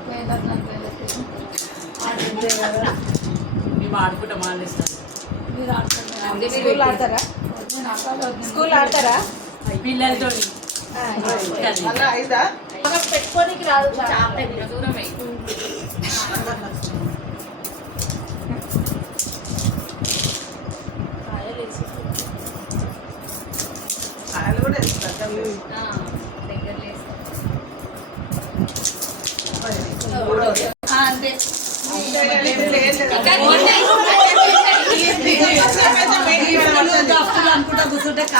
school ఆడతారా పిల్లలతో పెట్టుకోనికి రాదు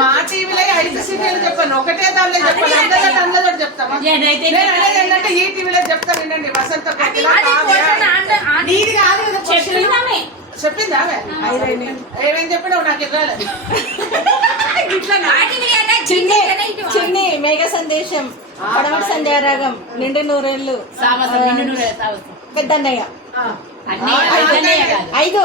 మా టీవీలో ఐదు సీరియల్ చెప్పాను ఒకటే దానిలో చెప్పాను అందరి అందరూ చెప్తామా ఏంటంటే ఈ టీవీలో చెప్తా వినండి వసంత చిన్ని మేఘ సందేశం పడమటి సంధ్యారాగం నిండు నూరేళ్ళు పెద్ద అన్నయ్య ఐదు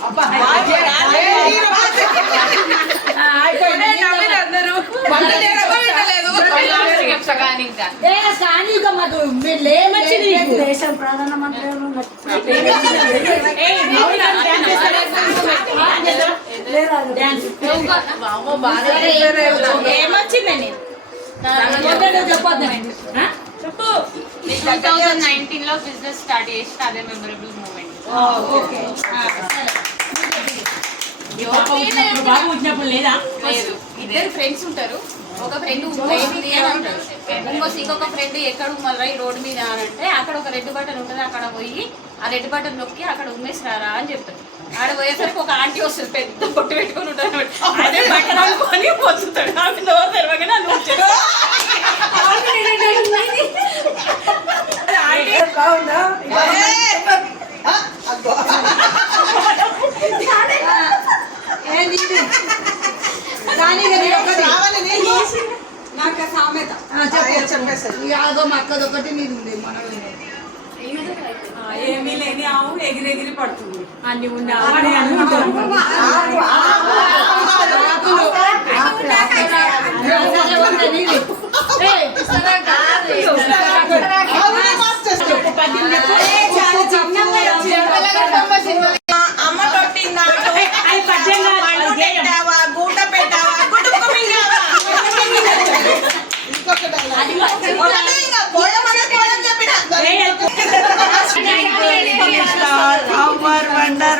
ప్రధానమంత్రి చెప్పు టూ థౌజండ్ నైన్టీన్ లో బిజినెస్ స్టార్ట్ చేసిన అదే మెమరబుల్ మూమెంట్ ఓకే ఇద్దరు ఫ్రెండ్స్ ఉంటారు ఒక ఫ్రెండ్ ఇంకో ఇంకొక ఫ్రెండ్ ఎక్కడ ఉమ్మలరా రోడ్ రోడ్డు మీద అంటే అక్కడ ఒక రెడ్ బటన్ ఉంటుంది అక్కడ పోయి ఆ రెడ్ బటన్ నొక్కి అక్కడ ఉమ్మేసి రారా అని చెప్తారు ఆడ పోయేసరికి ఒక ఆంటీ వస్తుంది పెద్ద పొట్టు పెట్టుకుని ఉంటాను అదే పోతుంటాడు తెరవగానే భాగం అక్కది ఒకటి మీద ఉంది మనలో ఏమీ లేని ఆవు ఎగిరెగిరి పడుతుంది అన్ని ఉండే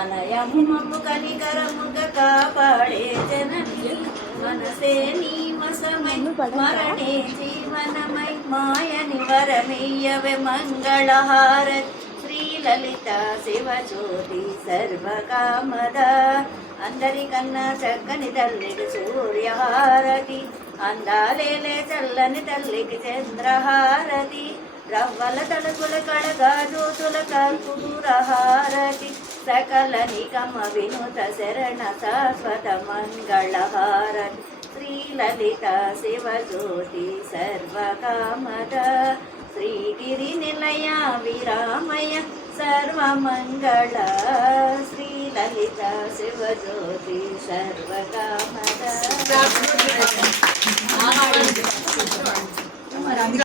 అనయము మమ్ము కనికరముగ కాపాడే జనని మనసే నీ వసమై మరణే జీవనమై మాయని వరమేయవే మంగళహార శ్రీ లలిత శివ జ్యోతి సర్వకామద అందరికన్నా చక్కని తల్లికి సూర్యహారతి అందాలేలే చల్లని తల్లికి చంద్రహారతి రవ్వల తలుపుల కడగా జ్యోతుల కల్పురహారతి सकलनिगमविनुतशरणशातमङ्गलहरन् श्रीलिता शिवज्योतिषर्वकामदा श्रीगिरिनिलया विरामय सर्वमङ्गळ श्रीलिता शिवज्योति सर्वकामद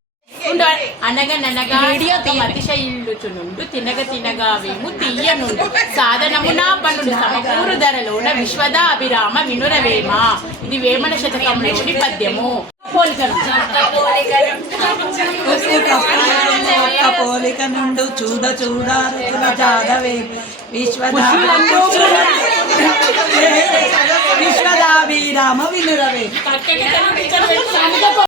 ఉండు రేడియో తినగ తినగా వేము తీయనుండు సాధనము నా వినురవేమ ఇది వేమన శతకం నుండి విశ్వదాభిరామ